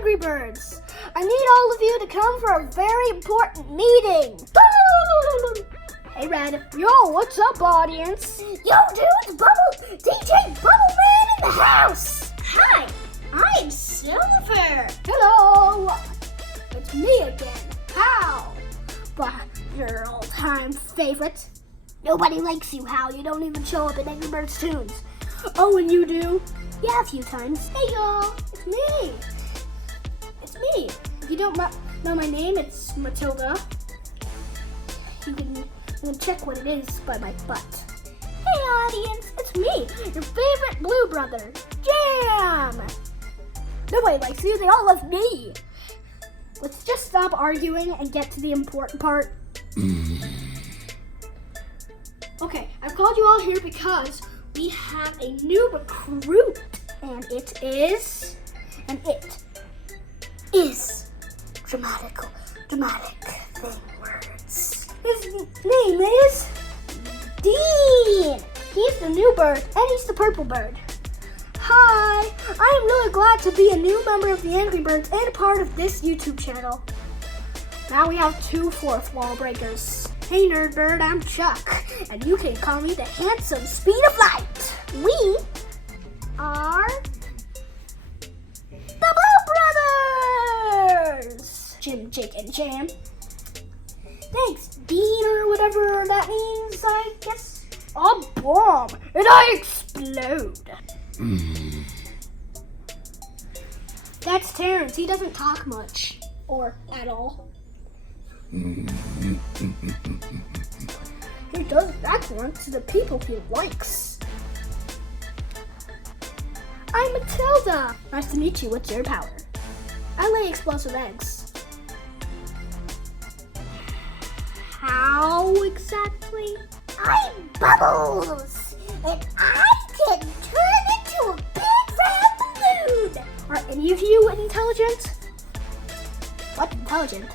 Angry Birds. I need all of you to come for a very important meeting. Hey, Red. Yo, what's up, audience? Yo, dude, it's DJ Bubble Man in the house. Hi, I'm Silver. Hello. It's me again. Hal. But your all-time favorite. Nobody likes you, Hal. You don't even show up in Angry Birds tunes. Oh, and you do? Yeah, a few times. Hey, y'all. It's me. It's me. If you don't know my name, it's Matilda. You can check what it is by my butt. Hey, audience. It's me, your favorite blue brother, Jam. Nobody likes you. They all love me. Let's just stop arguing and get to the important part. Okay, I've called you all here because we have a new recruit, and it is dramatic thing words. His name is Dean. He's the new bird, and he's the purple bird. Hi, I am really glad to be a new member of the Angry Birds and a part of this YouTube channel. Now we have 2 fourth wall breakers. Hey Nerd Bird, I'm Chuck, and you can call me the handsome speed of light. We are the Blue Brothers! Jim, Jake, and Jam. Thanks, Dean, or whatever that means, I guess. A bomb, and I explode. That's Terrence. He doesn't talk much, or at all. He does that once to the people he likes. I'm Matilda. Nice to meet you. What's your power? I lay explosive eggs. How exactly? I'm Bubbles, and I can turn into a big round balloon. Are any of you intelligent? What intelligent?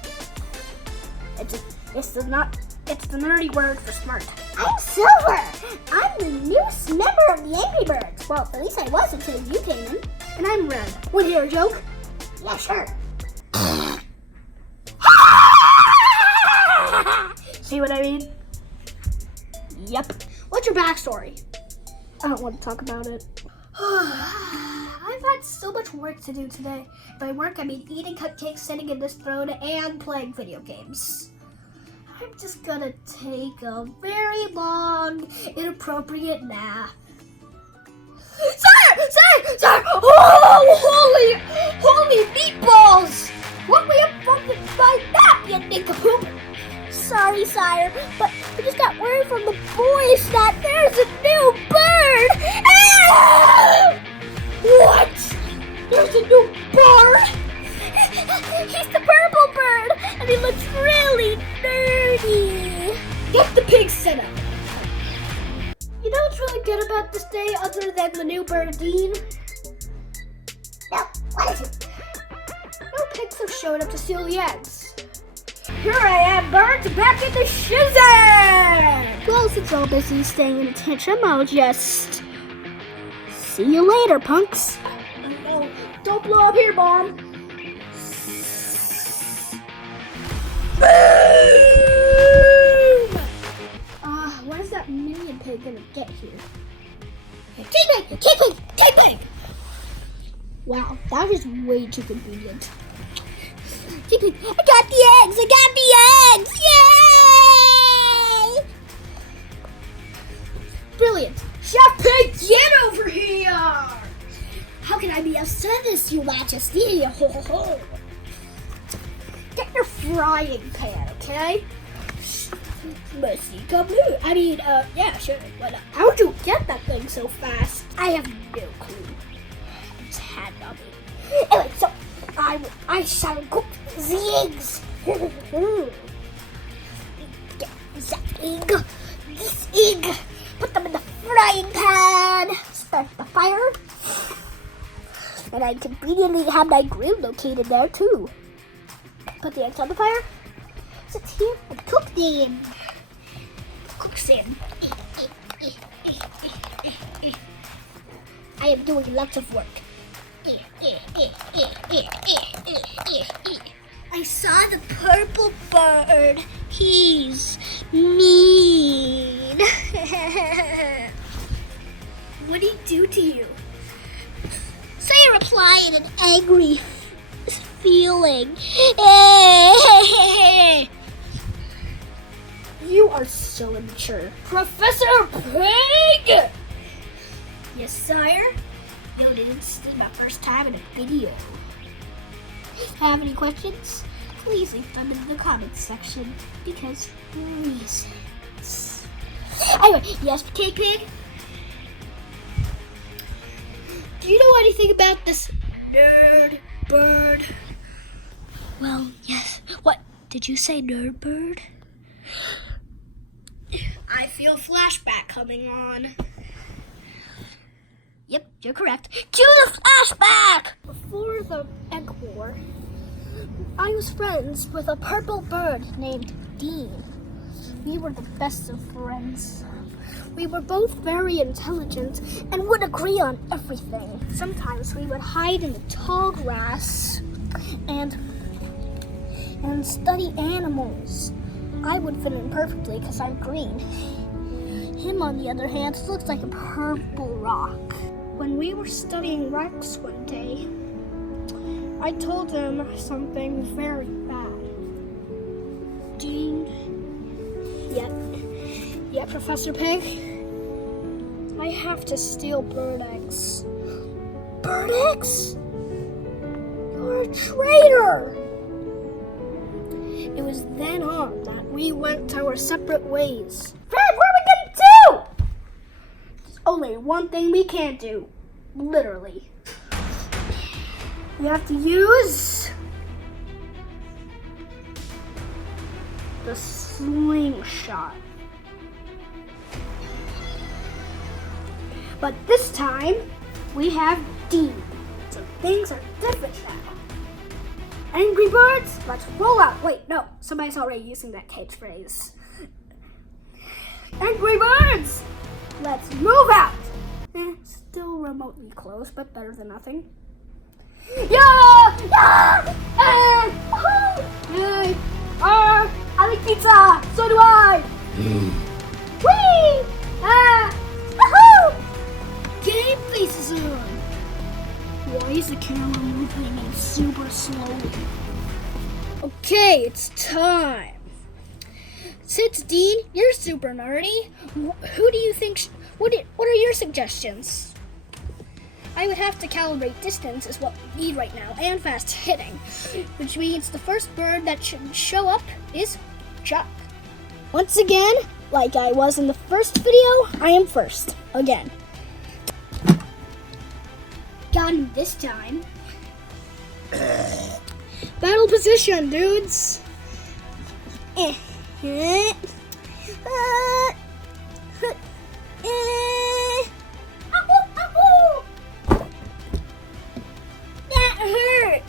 It's the nerdy word for smart. I'm Silver. I'm the newest member of the Angry Birds. Well, at least I was until you came in. And I'm Red. Want to hear a joke? Yeah, sure. See what I mean? Yep. What's your backstory? I don't want to talk about it. I've had so much work to do today. By work, I mean eating cupcakes, sitting in this throne, and playing video games. I'm just gonna take a very long, inappropriate nap. Sir! Oh, holy meatballs! What were you fucking by nap, you nincompoop? Sorry, sire, but I just got word from the boys that there's a new bird! Ah! What? There's a new bird? He's the purple bird, and he looks really nerdy. Get the pig set up. You know what's really good about this day other than the new bird, Dean? No, what is it? No pigs have showed up to steal the eggs. Here I am, birds, back in the shizzy! Well, since all busy staying in attention, I'll just see you later, punks. Oh, don't blow up here, Mom. Boom! When is that minion pig gonna get here? Take me! Wow, that is way too convenient. I got the eggs! Yay! Brilliant! Chef Pig, get over here! How can I be of service, your majesty? Ho ho ho! Get your frying pan, okay? Mercy, come here. Yeah, sure. How'd you get that thing so fast? I have no clue. It's hand on me. Anyway, so I shall cook the eggs. Get this egg. Put them in the frying pan. Start the fire. And I conveniently have my grill located there too. Put the eggs on the fire. Sit here and cook them. Cook them. I am doing lots of work. saw the purple bird. He's mean. What did he do to you? So you reply in an angry feeling. You are so immature. Professor Pig! Yes, sire? Yo, dude, this is my first time in a video. Have any questions? Please leave them in the comments section because reasons. Anyway, yes, Cake Pig? Do you know anything about this nerd bird? Well, yes. What? Did you say nerd bird? I feel a flashback coming on. Yep, you're correct. Cue the flashback! Before the Egg War, I was friends with a purple bird named Dean. We were the best of friends. We were both very intelligent and would agree on everything. Sometimes we would hide in the tall grass and study animals. I would fit in perfectly because I'm green. Him, on the other hand, looks like a purple rock. When we were studying rocks one day, I told him something very bad. Dean, yeah, Professor Pig, I have to steal bird eggs. Bird eggs? You're a traitor! It was then on that we went our separate ways. Fred, what are we gonna do? There's only one thing we can't do. Literally. We have to use the slingshot. But this time, we have Dean. So things are different now. Angry Birds, let's roll out. Wait, no, somebody's already using that catchphrase. Angry Birds, let's move out. Still remotely close, but better than nothing. Yeah! Hey! I like pizza! So do I! Whee! Game faces on! Why is the camera moving super slowly? Okay, it's time. Since Dean, you're super nerdy, who do you think? What are your suggestions? I would have to calibrate distance is what we need right now, and fast hitting, which means the first bird that should show up is Chuck. Once again, like I was in the first video, I am first again. Got him this time. Battle position, dudes. That hurt.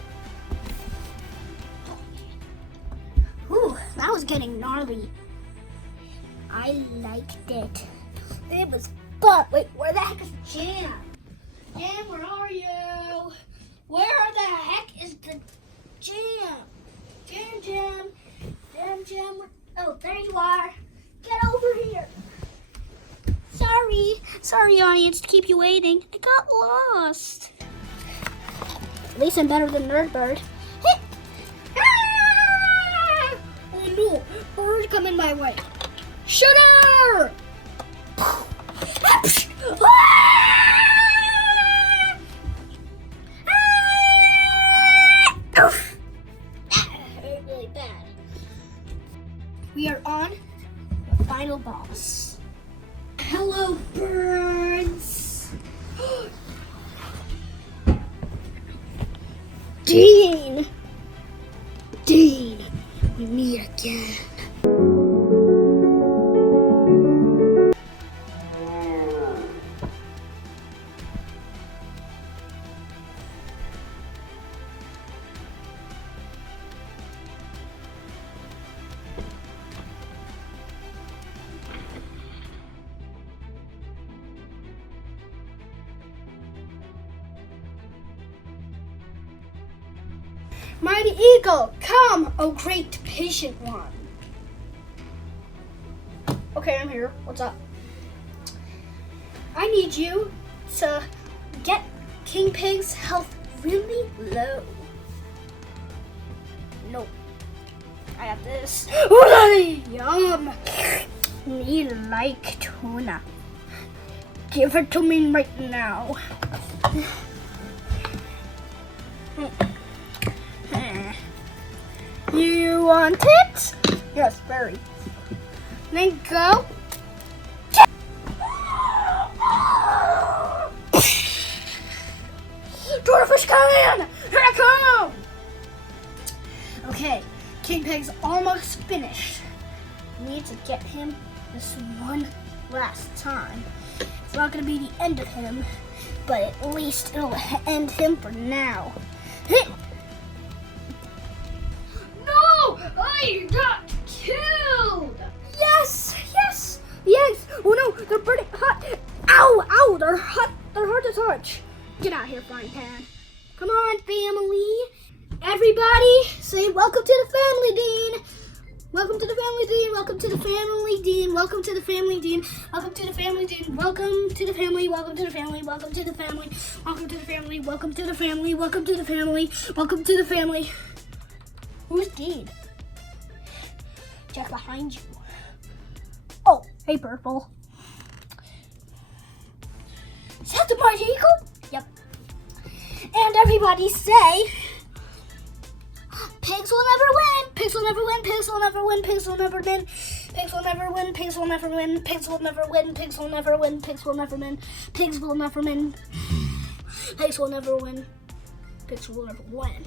Ooh, that was getting gnarly. I liked it. It was fun. Wait, where the heck is Jam? Jam, where are you? Where the heck is the Jam? Jam. Oh, there you are. Get over here. Sorry, audience, to keep you waiting. I got lost. At least I'm better than Nerdbird. Oh no, bird coming my way. Shooter! Really bad. We are on the final boss. Hello, birds. Dean, we meet again. Mighty eagle, come, O great patient one. Okay, I'm here. What's up? I need you to get King Pig's health really low. No. I have this. Yum. Me like tuna. Give it to me right now. You want it? Yes, very. Then go. Fish come! Here I come! Okay, King Pig's almost finished. Need to get him this one last time. It's not gonna be the end of him, but at least it'll end him for now. No! I got killed! Yes! Yes! Yes! Oh no, they're burning hot! Ow! Ow! They're hot! They're hard to touch. Get out here, frying pan. Come on, family. Everybody, say welcome to the family, Dean. Welcome to the family, Dean. Welcome to the family, Dean. Welcome to the family, Dean. Welcome to the family, Dean. Welcome to the family. Welcome to the family. Welcome to the family. Welcome to the family. Welcome to the family. Welcome to the family. Welcome to the family. Who's Dean? Just behind you. Oh, hey, Purple. Is that the Mighty Eagle? Yep. And everybody say, pigs will never win. Pigs will never win. Pigs will never win. Pigs will never win. Pigs will never win. Pigs will never win. Pigs will never win. Pigs will never win. Pigs will never win. Pigs will never win. Pigs will never win. Pigs will never win.